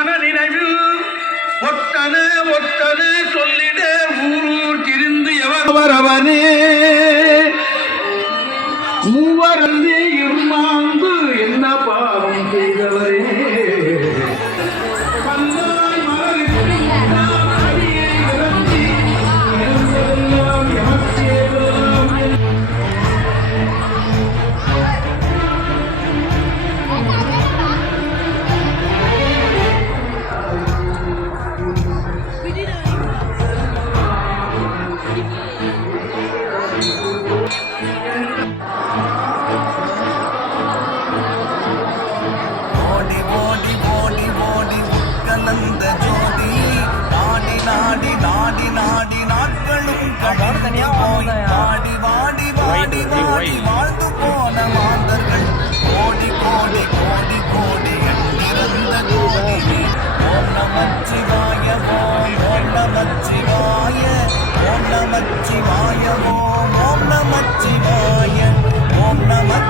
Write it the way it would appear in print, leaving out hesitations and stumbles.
மன நினைவில் ஒட்டனு ஒட்டனு சொல்லிட ஊரூர் திரிந்து எவரவனே மூவரந்து இருமாந்து என்ன பாவம் செய்தவரே வாடி வாடி வாடி வாடி வாழ்ந்து போன மாந்தர்கள் கோடி கோடி கோடி கோடி எண்ணிறந்த கோடியே ஓம் நமச்சிவாய ஓம் நமச்சிவாய ஓம் நமச்சிவாய ஓம் நமச்சிவாய ஓம் நம